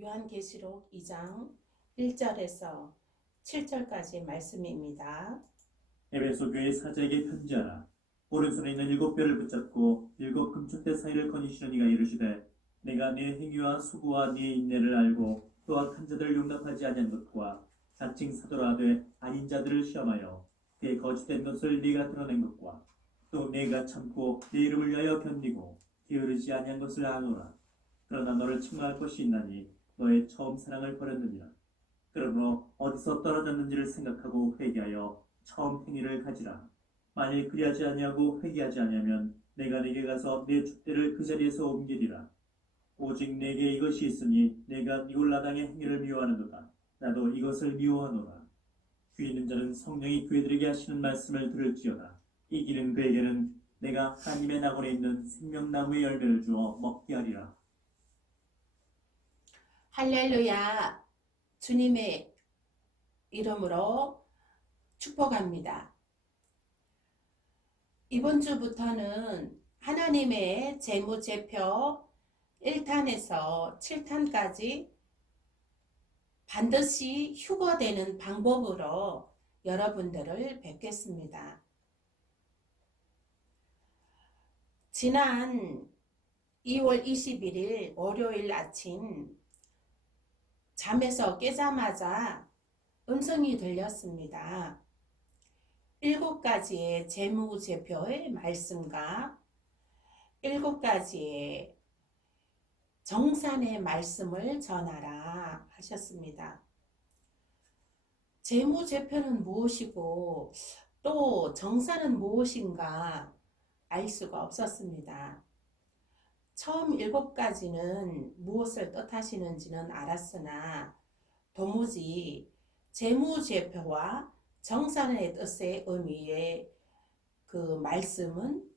요한계시록 2장 1절에서 7절까지 말씀입니다. 에베소 교회 사자에게 편지하라. 오른손에 있는 7뼈를 붙잡고 7 금촛대 사이를 거니시는 이가 이르시되 내가 네 행위와 수고와 네 인내를 알고 또 악한 자들을 용납하지 아니한 것과 자칭 사도라 하되 아닌 자들을 시험하여 그의 거짓된 것을 네가 드러낸 것과 또 네가 참고 네 이름을 위하여 견디고 게으르지 아니한 것을 아노라. 그러나 너를 책망할 것이 있나니 너의 처음 사랑을 버렸느니라. 그러므로 어디서 떨어졌는지를 생각하고 회개하여 처음 행위를 가지라. 만일 그리하지 아니하고 회개하지 아니하면 내가 네게 가서 네 촛대를 그 자리에서 옮기리라. 오직 내게 이것이 있으니 내가 니골라당의 행위를 미워하는도다. 나도 이것을 미워하노라. 귀 있는 자는 성령이 교회들에게 하시는 말씀을 들을지어다. 이기는 그에게는 내가 하나님의 낙원에 있는 생명나무의 열매를 주어 먹게 하리라. 할렐루야. 주님의 이름으로 축복합니다. 이번 주부터는 하나님의 재무제표 1탄에서 7탄까지 반드시 휴거되는 방법으로 여러분들을 뵙겠습니다. 지난 2월 21일 월요일 아침 잠에서 깨자마자 음성이 들렸습니다. 7가지의 재무제표의 말씀과 7가지의 정산의 말씀을 전하라 하셨습니다. 재무제표는 무엇이고 또 정산은 무엇인가 알 수가 없었습니다. 처음 7가지는 무엇을 뜻하시는지는 알았으나 도무지 재무제표와 정산의 뜻의 의미의 그 말씀은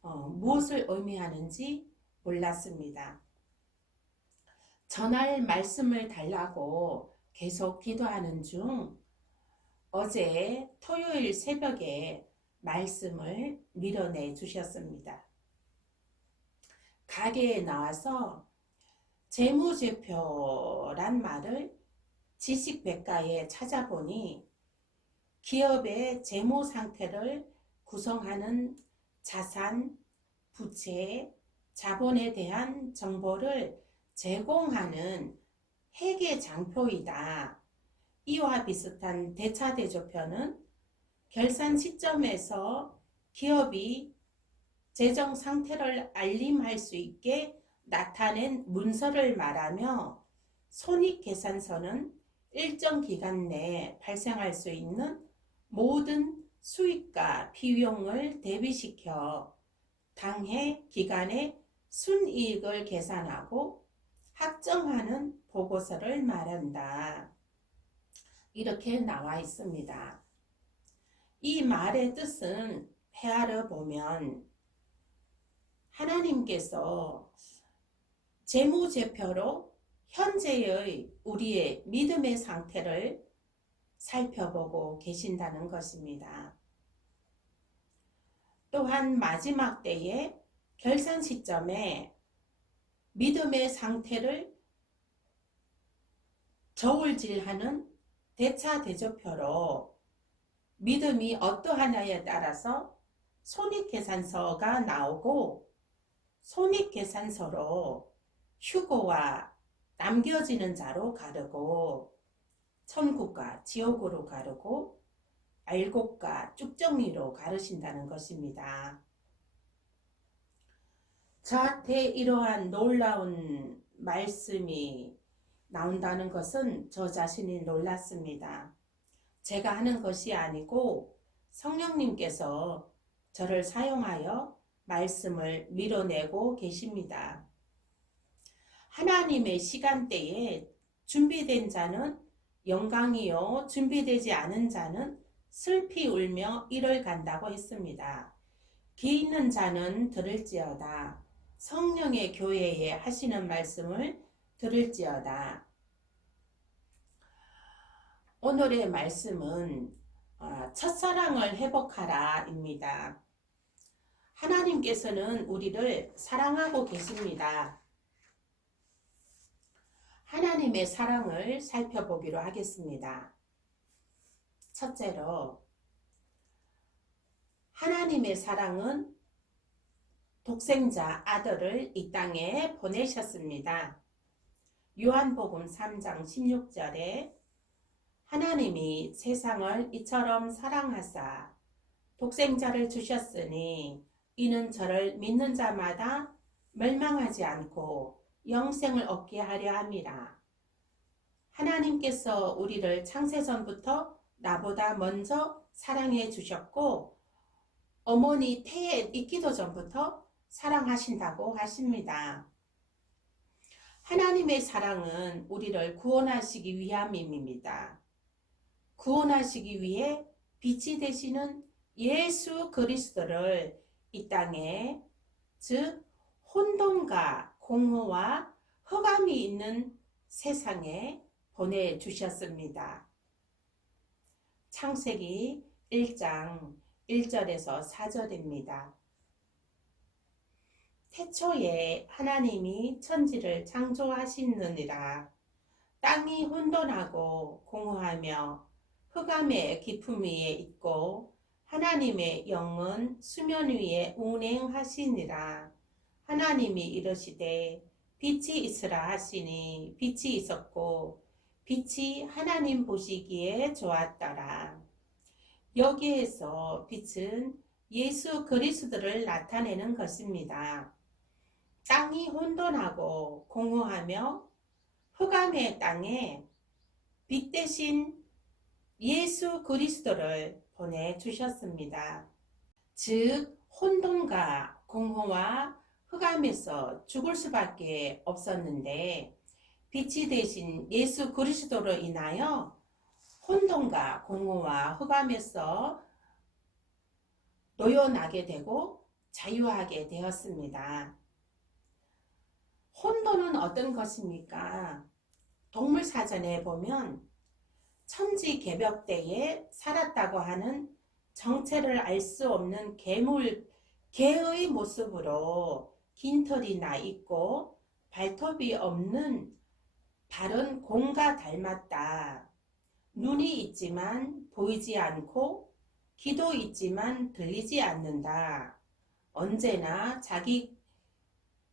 무엇을 의미하는지 몰랐습니다. 전할 말씀을 달라고 계속 기도하는 중 어제 토요일 새벽에 말씀을 밀어내 주셨습니다. 가게에 나와서 재무제표란 말을 지식백과에 찾아보니 기업의 재무 상태를 구성하는 자산, 부채, 자본에 대한 정보를 제공하는 회계장표이다. 이와 비슷한 대차대조표는 결산 시점에서 기업이 재정 상태를 알림할 수 있게 나타낸 문서를 말하며 손익계산서는 일정 기간 내에 발생할 수 있는 모든 수익과 비용을 대비시켜 당해 기간에 순이익을 계산하고 확정하는 보고서를 말한다. 이렇게 나와 있습니다. 이 말의 뜻은 헤아려 보면 하나님께서 재무제표로 현재의 우리의 믿음의 상태를 살펴보고 계신다는 것입니다. 또한 마지막 때에 결산 시점에 믿음의 상태를 저울질하는 대차대조표로 믿음이 어떠하냐에 따라서 손익계산서가 나오고 손익계산서로 휴거와 남겨지는 자로 가르고 천국과 지옥으로 가르고 알곡과 쭉정이로 가르신다는 것입니다. 저한테 이러한 놀라운 말씀이 나온다는 것은 저 자신이 놀랐습니다. 제가 하는 것이 아니고 성령님께서 저를 사용하여 말씀을 밀어내고 계십니다. 하나님의 시간대에 준비된 자는 영광이요 준비되지 않은 자는 슬피 울며 이를 간다고 했습니다. 귀 있는 자는 들을지어다. 성령의 교회에 하시는 말씀을 들을지어다. 오늘의 말씀은 첫사랑을 회복하라 입니다. 하나님께서는 우리를 사랑하고 계십니다. 하나님의 사랑을 살펴보기로 하겠습니다. 첫째로, 하나님의 사랑은 독생자 아들을 이 땅에 보내셨습니다. 요한복음 3장 16절에 하나님이 세상을 이처럼 사랑하사 독생자를 주셨으니 이는 저를 믿는 자마다 멸망하지 않고 영생을 얻게 하려 함이라. 하나님께서 우리를 창세전부터 나보다 먼저 사랑해 주셨고 어머니 태에 있기도 전부터 사랑하신다고 하십니다. 하나님의 사랑은 우리를 구원하시기 위함입니다. 구원하시기 위해 빛이 되시는 예수 그리스도를 이 땅에, 즉 혼돈과 공허와 흑암이 있는 세상에 보내주셨습니다. 창세기 1장 1절에서 4절입니다. 태초에 하나님이 천지를 창조하시느니라. 땅이 혼돈하고 공허하며 흑암의 깊음 위에 있고 하나님의 영은 수면 위에 운행하시니라. 하나님이 이르시되 빛이 있으라 하시니 빛이 있었고 빛이 하나님 보시기에 좋았더라. 여기에서 빛은 예수 그리스도를 나타내는 것입니다. 땅이 혼돈하고 공허하며 흑암의 땅에 빛 대신 예수 그리스도를 보내주셨습니다. 즉 혼돈과 공허와 흑암에서 죽을 수밖에 없었는데 빛이 되신 예수 그리스도로 인하여 혼돈과 공허와 흑암에서 놓여나게 되고 자유하게 되었습니다. 혼돈은 어떤 것입니까? 동물사전에 보면 천지개벽 때에 살았다고 하는 정체를 알 수 없는 개의 모습으로 긴 털이 나 있고 발톱이 없는 다른 곰과 닮았다. 눈이 있지만 보이지 않고 귀도 있지만 들리지 않는다. 언제나 자기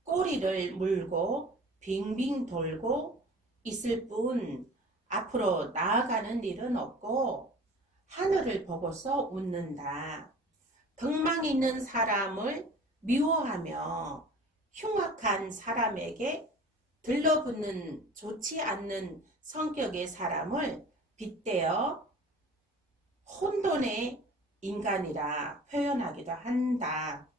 꼬리를 물고 빙빙 돌고 있을 뿐 앞으로 나아가는 일은 없고 하늘을 보고서 웃는다. 덕망 있는 사람을 미워하며 흉악한 사람에게 들러붙는 좋지 않는 성격의 사람을 빗대어 혼돈의 인간이라 표현하기도 한다.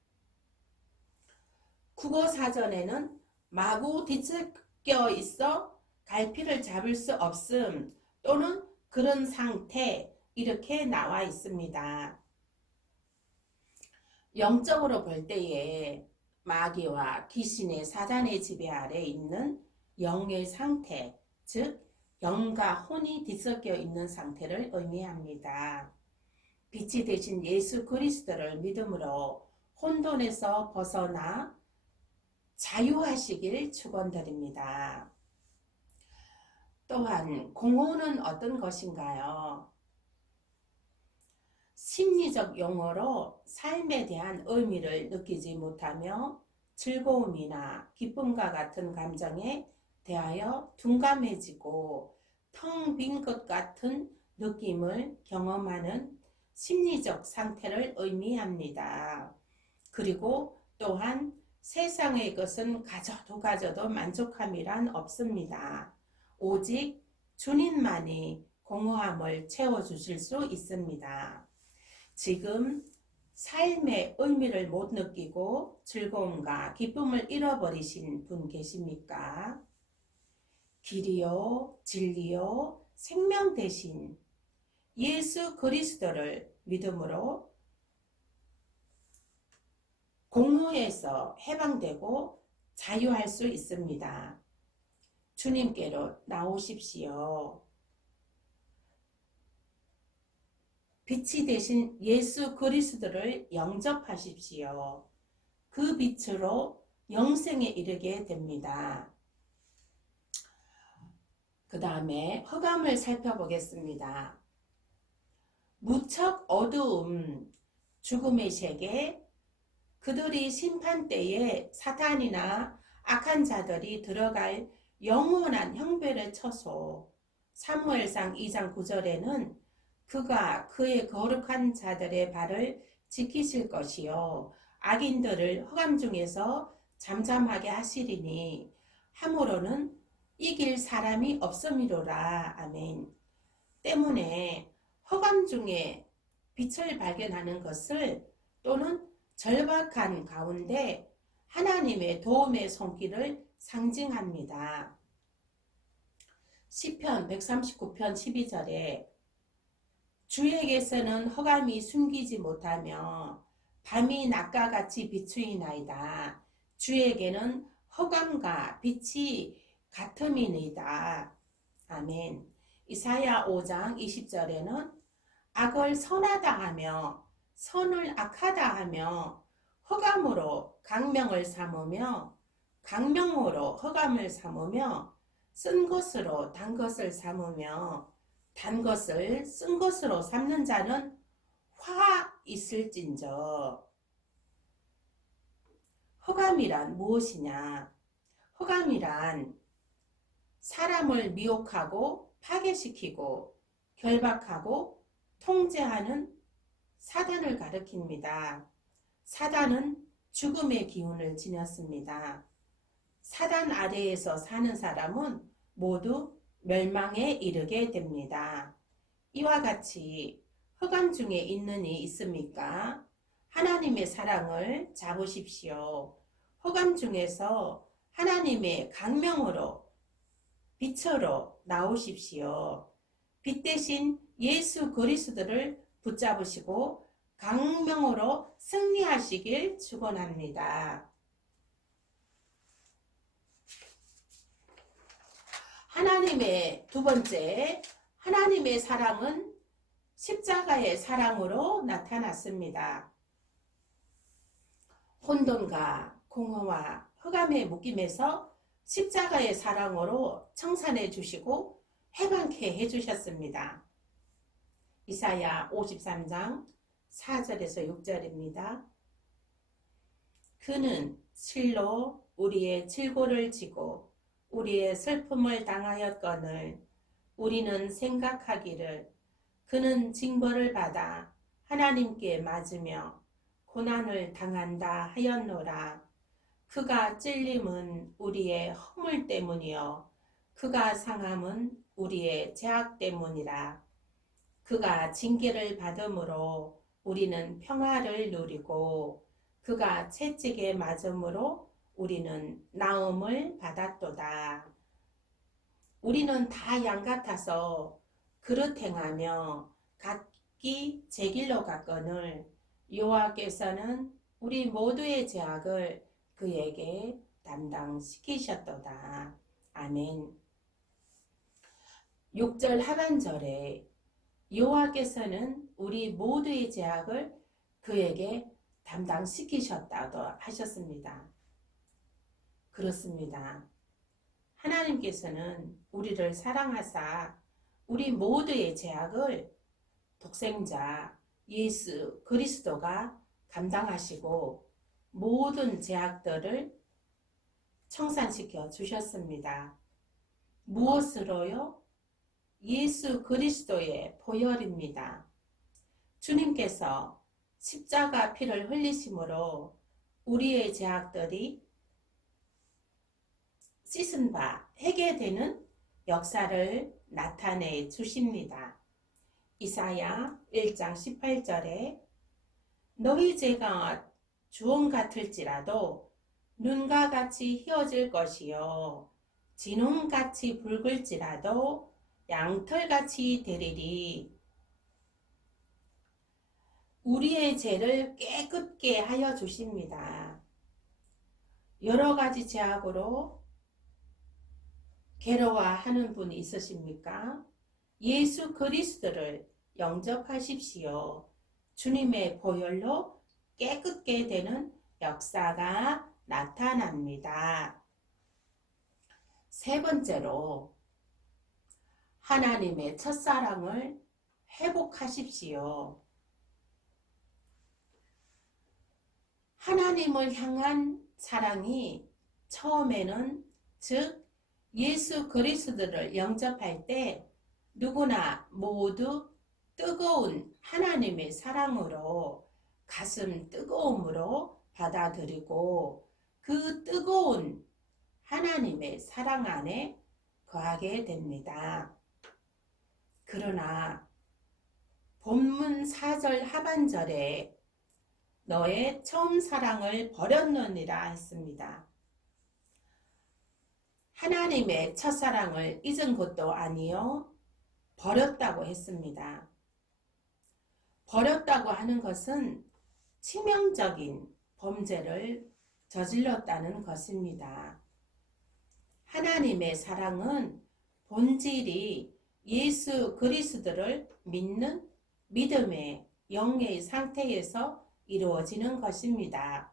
국어사전에는 마구 뒤섞여 있어 갈피를 잡을 수 없음 또는 그런 상태 이렇게 나와 있습니다. 영적으로 볼 때에 마귀와 귀신의 사단의 지배 아래 있는 영의 상태, 즉 영과 혼이 뒤섞여 있는 상태를 의미합니다. 빛이 되신 예수 그리스도를 믿음으로 혼돈에서 벗어나 자유하시길 축원드립니다. 또한 공허는 어떤 것인가요? 심리적 용어로 삶에 대한 의미를 느끼지 못하며 즐거움이나 기쁨과 같은 감정에 대하여 둔감해지고 텅 빈 것 같은 느낌을 경험하는 심리적 상태를 의미합니다. 그리고 또한 세상의 것은 가져도 만족함이란 없습니다. 오직 주님만이 공허함을 채워주실 수 있습니다. 지금 삶의 의미를 못 느끼고 즐거움과 기쁨을 잃어버리신 분 계십니까? 길이요, 진리요, 생명 대신 예수 그리스도를 믿음으로 공허에서 해방되고 자유할 수 있습니다. 주님께로 나오십시오. 빛이 되신 예수 그리스도를 영접하십시오. 그 빛으로 영생에 이르게 됩니다. 그 다음에 허감을 살펴보겠습니다. 무척 어두움, 죽음의 세계, 그들이 심판 때에 사탄이나 악한 자들이 들어갈 영원한 형벌의 처소. 사무엘상 2장 9절에는 그가 그의 거룩한 자들의 발을 지키실 것이요 악인들을 흑암 중에서 잠잠하게 하시리니 함으로는 이길 사람이 없음이로라. 아멘. 때문에 흑암 중에 빛을 발견하는 것을 또는 절박한 가운데 하나님의 도움의 손길을 상징합니다. 시편 139편 12절에 주에게서는 흑암이 숨기지 못하며 밤이 낮과 같이 비추이나이다. 주에게는 흑암과 빛이 같음이니이다. 아멘. 이사야 5장 20절에는 악을 선하다 하며 선을 악하다 하며 흑암으로 강명을 삼으며 강명으로 흑암을 삼으며 쓴 것으로 단 것을 삼으며 단 것을 쓴 것으로 삼는 자는 화 있을진저. 흑암이란 무엇이냐? 흑암이란 사람을 미혹하고 파괴시키고 결박하고 통제하는 사단을 가리킵니다. 사단은 죽음의 기운을 지녔습니다. 사단 아래에서 사는 사람은 모두 멸망에 이르게 됩니다. 이와 같이 흑암 중에 있는 이 있습니까? 하나님의 사랑을 잡으십시오. 흑암 중에서 하나님의 강명으로 빛으로 나오십시오. 빛 대신 예수 그리스도를 붙잡으시고 강명으로 승리하시길 축원합니다. 하나님의 두 번째, 하나님의 사랑은 십자가의 사랑으로 나타났습니다. 혼돈과 공허와 흑암의 묶임에서 십자가의 사랑으로 청산해 주시고 해방케 해주셨습니다. 이사야 53장 4절에서 6절입니다. 그는 실로 우리의 질고를 지고 우리의 슬픔을 당하였거늘 우리는 생각하기를 그는 징벌을 받아 하나님께 맞으며 고난을 당한다 하였노라. 그가 찔림은 우리의 허물 때문이요 그가 상함은 우리의 죄악 때문이라. 그가 징계를 받음으로 우리는 평화를 누리고 그가 채찍에 맞음으로 우리는 나음을 받았도다. 우리는 다 양 같아서 그릇 행하며 각기 제 길로 갔거늘 여호와께서는 우리 모두의 죄악을 그에게 담당시키셨도다. 아멘. 6절 하반절에 여호와께서는 우리 모두의 죄악을 그에게 담당시키셨다고 하셨습니다. 그렇습니다. 하나님께서는 우리를 사랑하사 우리 모두의 죄악을 독생자 예수 그리스도가 감당하시고 모든 죄악들을 청산시켜 주셨습니다. 무엇으로요? 예수 그리스도의 보혈입니다. 주님께서 십자가 피를 흘리심으로 우리의 죄악들이 씻은 바 해결되는 역사를 나타내 주십니다. 이사야 1장 18절에 너희 죄가 주홍 같을지라도 눈과 같이 휘어질 것이요 진홍같이 붉을지라도 양털같이 되리리. 우리의 죄를 깨끗게 하여 주십니다. 여러 가지 죄악으로 괴로워하는 분이 있으십니까? 예수 그리스도를 영접하십시오. 주님의 보혈로 깨끗게 되는 역사가 나타납니다. 세 번째로 하나님의 첫사랑을 회복하십시오. 하나님을 향한 사랑이 처음에는 즉 예수 그리스도를 영접할 때 누구나 모두 뜨거운 하나님의 사랑으로 가슴 뜨거움으로 받아들이고 그 뜨거운 하나님의 사랑 안에 거하게 됩니다. 그러나 본문 4절 하반절에 너의 처음 사랑을 버렸느니라 했습니다. 하나님의 첫사랑을 잊은 것도 아니요 버렸다고 했습니다. 버렸다고 하는 것은 치명적인 범죄를 저질렀다는 것입니다. 하나님의 사랑은 본질이 예수 그리스도를 믿는 믿음의 영의 상태에서 이루어지는 것입니다.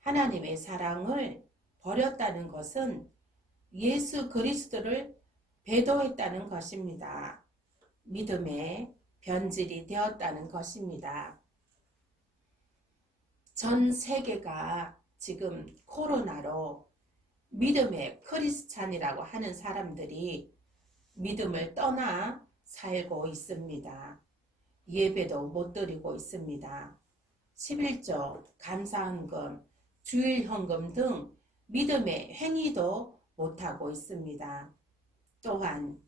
하나님의 사랑을 버렸다는 것은 예수 그리스도를 배도했다는 것입니다. 믿음의 변질이 되었다는 것입니다. 전 세계가 지금 코로나로 믿음의 크리스찬이라고 하는 사람들이 믿음을 떠나 살고 있습니다. 예배도 못 드리고 있습니다. 11조, 감사헌금, 주일헌금 등 믿음의 행위도 못하고 있습니다. 또한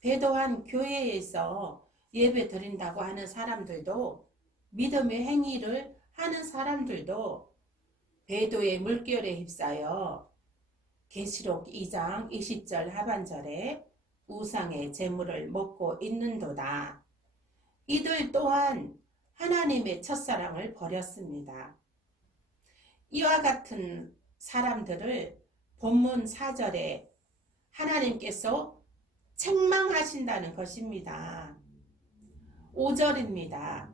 배도한 교회에서 예배 드린다고 하는 사람들도 믿음의 행위를 하는 사람들도 배도의 물결에 휩싸여 계시록 2장 20절 하반절에 우상의 재물을 먹고 있는도다. 이들 또한 하나님의 첫사랑을 버렸습니다. 이와 같은 사람들을 본문 4절에 하나님께서 책망하신다는 것입니다. 5절입니다.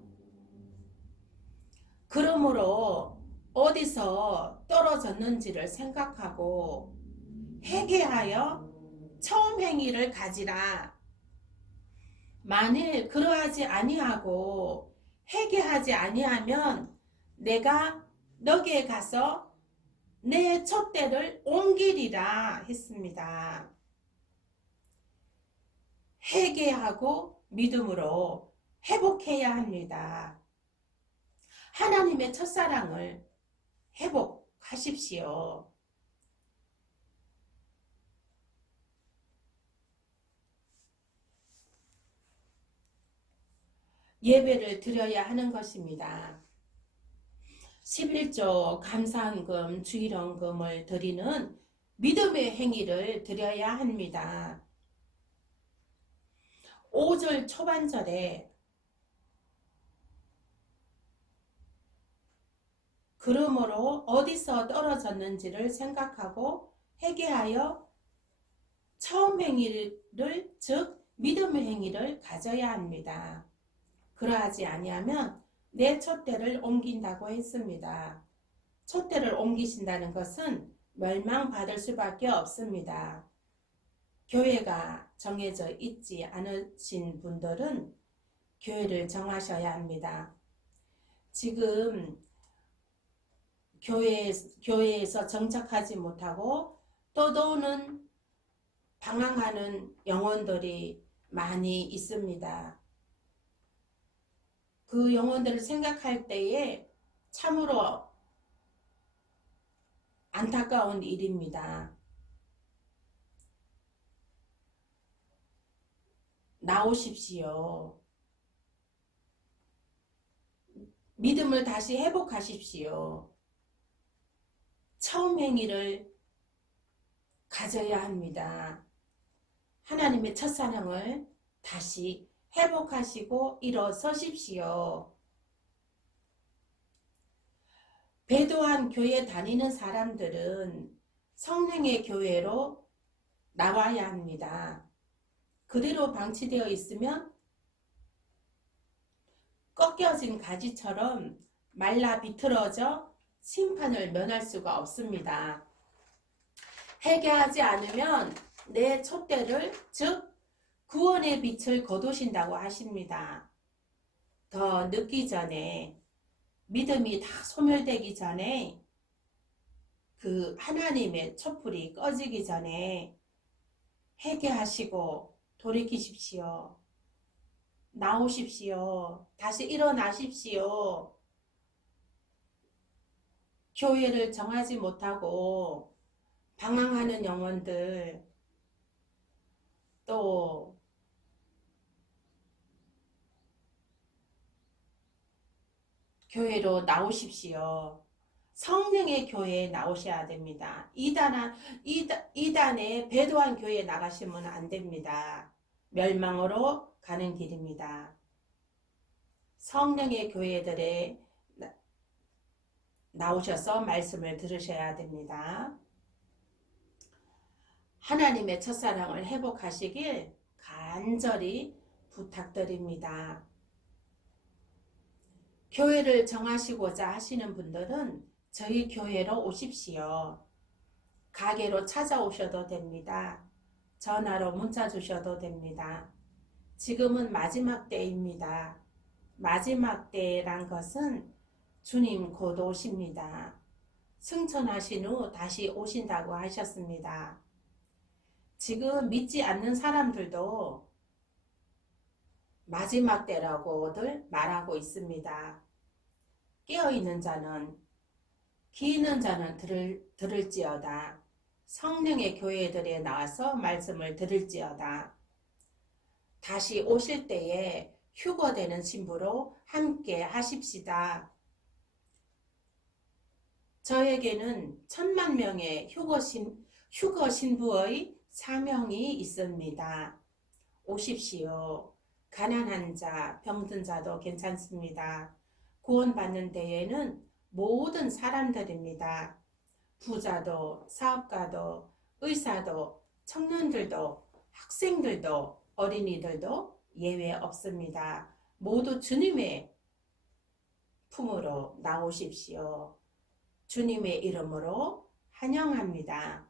그러므로 어디서 떨어졌는지를 생각하고 회개하여 처음 행위를 가지라. 만일 그러하지 아니하고 회개하지 아니하면 내가 너기에 가서 내 촛대를 옮기리라 했습니다. 회개하고 믿음으로 회복해야 합니다. 하나님의 첫사랑을 회복하십시오. 예배를 드려야 하는 것입니다. 11조 감사헌금, 주일헌금을 드리는 믿음의 행위를 드려야 합니다. 5절 초반절에 그러므로 어디서 떨어졌는지를 생각하고 회개하여 처음 행위를 즉 믿음의 행위를 가져야 합니다. 그러하지 아니하면 내 촛대를 옮긴다고 했습니다. 촛대를 옮기신다는 것은 멸망받을 수밖에 없습니다. 교회가 정해져 있지 않으신 분들은 교회를 정하셔야 합니다. 지금 교회에서 정착하지 못하고 떠도는 방황하는 영혼들이 많이 있습니다. 그 영혼들을 생각할 때에 참으로 안타까운 일입니다. 나오십시오. 믿음을 다시 회복하십시오. 처음 행위를 가져야 합니다. 하나님의 첫사랑을 다시 회복하시고 일어서십시오. 배도한 교회 다니는 사람들은 성령의 교회로 나와야 합니다. 그대로 방치되어 있으면 꺾여진 가지처럼 말라 비틀어져 심판을 면할 수가 없습니다. 회개하지 않으면 내 촛대를 즉 구원의 빛을 거두신다고 하십니다. 더 늦기 전에, 믿음이 다 소멸되기 전에, 그 하나님의 촛불이 꺼지기 전에 회개하시고 돌이키십시오. 나오십시오. 다시 일어나십시오. 교회를 정하지 못하고 방황하는 영혼들, 또 교회로 나오십시오. 성령의 교회에 나오셔야 됩니다. 이단의 배도한 교회에 나가시면 안 됩니다. 멸망으로 가는 길입니다. 성령의 교회들에 나오셔서 말씀을 들으셔야 됩니다. 하나님의 첫사랑을 회복하시길 간절히 부탁드립니다. 교회를 정하시고자 하시는 분들은 저희 교회로 오십시오. 가게로 찾아오셔도 됩니다. 전화로 문자 주셔도 됩니다. 지금은 마지막 때입니다. 마지막 때란 것은 주님 곧 오십니다. 승천하신 후 다시 오신다고 하셨습니다. 지금 믿지 않는 사람들도 마지막 때라고들 말하고 있습니다. 깨어있는 자는, 귀 있는 자는 들을지어다. 성령의 교회들에 나와서 말씀을 들을지어다. 다시 오실 때에 휴거되는 신부로 함께 하십시다. 저에게는 1000만 명의 휴거 신부의 사명이 있습니다. 오십시오. 가난한 자, 병든 자도 괜찮습니다. 구원받는 데에는 모든 사람들입니다. 부자도, 사업가도, 의사도, 청년들도, 학생들도, 어린이들도 예외 없습니다. 모두 주님의 품으로 나오십시오. 주님의 이름으로 환영합니다.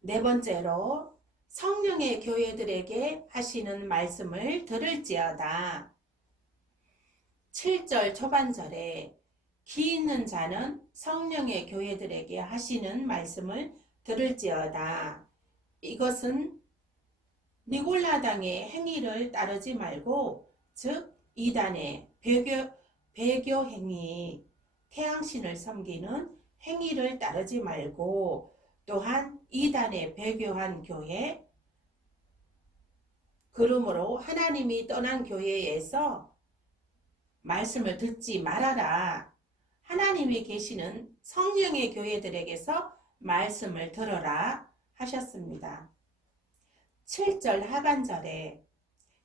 네 번째로 성령의 교회들에게 하시는 말씀을 들을지어다. 7절 초반절에 귀 있는 자는 성령의 교회들에게 하시는 말씀을 들을지어다. 이것은 니골라당의 행위를 따르지 말고, 즉 이단의 배교 행위, 태양신을 섬기는 행위를 따르지 말고, 또한 이단의 배교한 교회, 그러므로 하나님이 떠난 교회에서 말씀을 듣지 말아라. 하나님이 계시는 성령의 교회들에게서 말씀을 들어라 하셨습니다. 7절 하반절에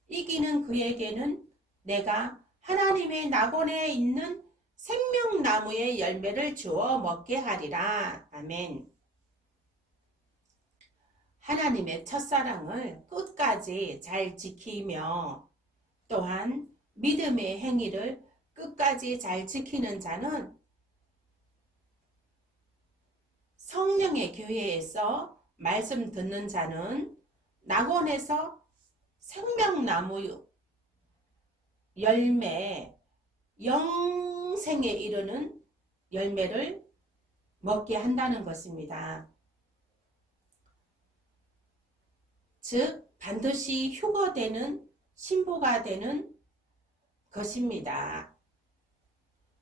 이기는 그에게는 내가 하나님의 낙원에 있는 생명나무의 열매를 주어 먹게 하리라. 아멘. 하나님의 첫사랑을 끝까지 잘 지키며 또한 믿음의 행위를 끝까지 잘 지키는 자는 성령의 교회에서 말씀 듣는 자는 낙원에서 생명나무 열매, 영생에 이르는 열매를 먹게 한다는 것입니다. 즉 반드시 휴거되는 신부가 되는 것입니다.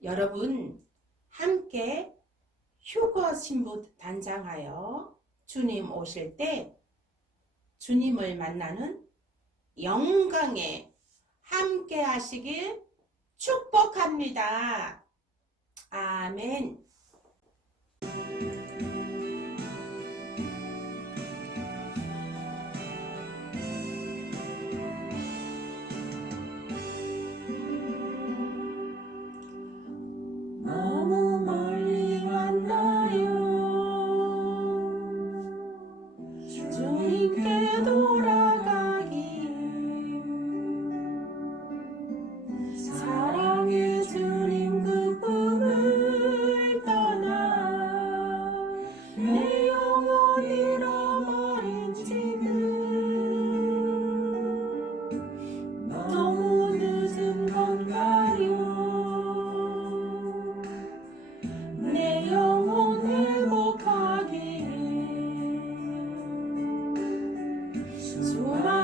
여러분 함께 휴거 신부 단장하여 주님 오실 때 주님을 만나는 영광에 함께 하시길 축복합니다. 아멘. 너무 멀리 왔나요? 주님께 돌아가기 사랑의 주님 그 꿈을 떠나 수많은